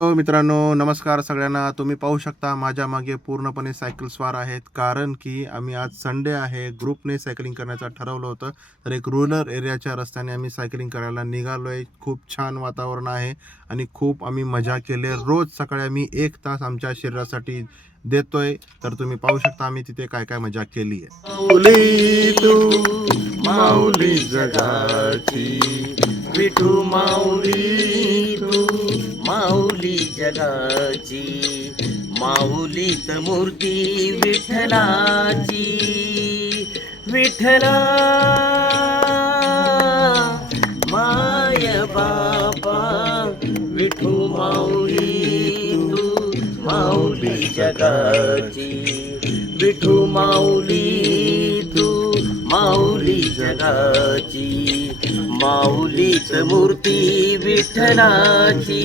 हो मित्रांनो, नमस्कार सगळ्यांना. तुम्ही पाहू शकता माझ्या मागे पूर्णपणे सायकल स्वार आहेत, कारण की आम्ही आज संडे आहे, ग्रुपने सायकलिंग करण्याचं ठरवलं होतं. तर एक रुरल एरियाच्या रस्त्याने आम्ही सायकलिंग करायला निघालो आहे. खूप छान वातावरण आहे आणि खूप आम्ही मजा केली. रोज सकाळी आम्ही 1 तास आमच्या शरीरासाठी देतोय. तर तुम्ही पाहू शकता आम्ही तिथे काय काय मजा केली आहे. माऊली तू माऊली जगाची, विठू माऊली तू माऊली जगाची, माऊलीत मूर्ती विठ्ठलाची. विठ्ठला माय बापा, विठू माऊली तू माऊली जगाची, विठू माऊली तू माऊली जगाची, माऊलीच मूर्ती विठ्ठलाची.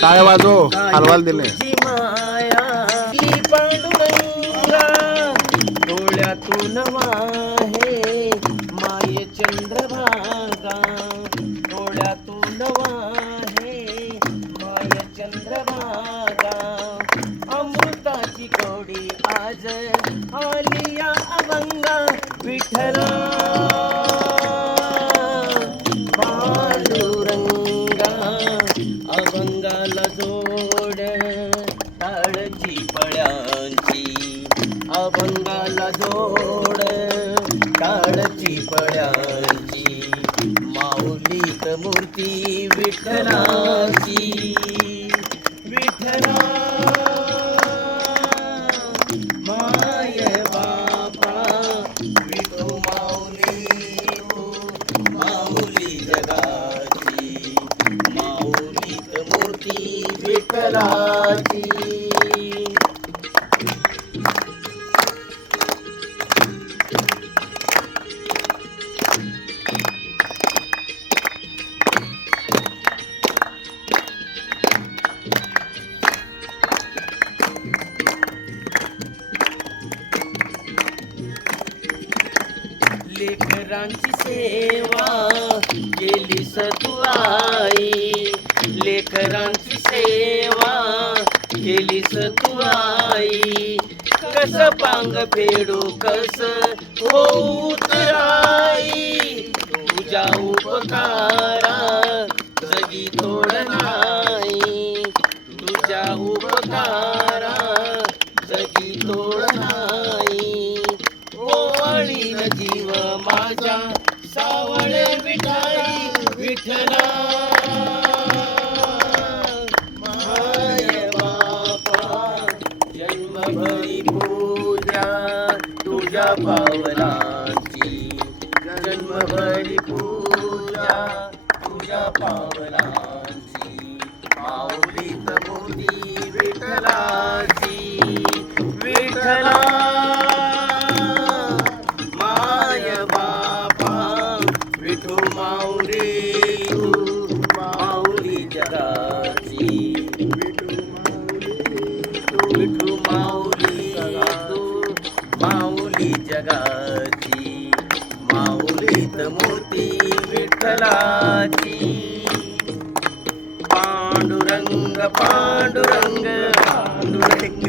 टाळ्या वाजव, हलवाल दिले. तुझी माया ही पांडुरंगा, डोळ्यातून वाहे माये चंद्रभागा, डोळ्यातून वाहे माये चंद्रभागा. अमृताची कवडी आज आली या अभंगा, विठ्ठला पांडुरंगा. अभंगाला जोड टाळची पळ्यांची, अभंगाला जोड टाळची पळ्यांची, माऊलीत मूर्ती विठ्ठलाची. विठ्ठला माय बापा, विठू माऊली तू माऊली जगाची, माऊलीत मूर्ती विठ्ठलाची. लेकरांची सेवा केलीस तू आई, लेकरांची सेवा केलीस तू आई. कस पांग फेडू कस होऊ तराई, तुझ्या उपकारा जगी तोड नाही, तुझ्या उपकारा जगी तोड नाही. ओळीन जीव माझ्या सावळ विठाई, विठ्ठला माय बापा. जन्मभरी पूजा तुझ्या पावलांची, जन्मभरी पूजा तुझ्या पावलांची, माऊलीत मूर्ती विठ्ठलाची. विठ्ठला विठू माऊली तू माऊली जगाची, विठू माऊली तू माऊली जगाची, माऊलीत मूर्ती विठ्ठलाची. पांडुरंग पांडुरंग पांडुरंग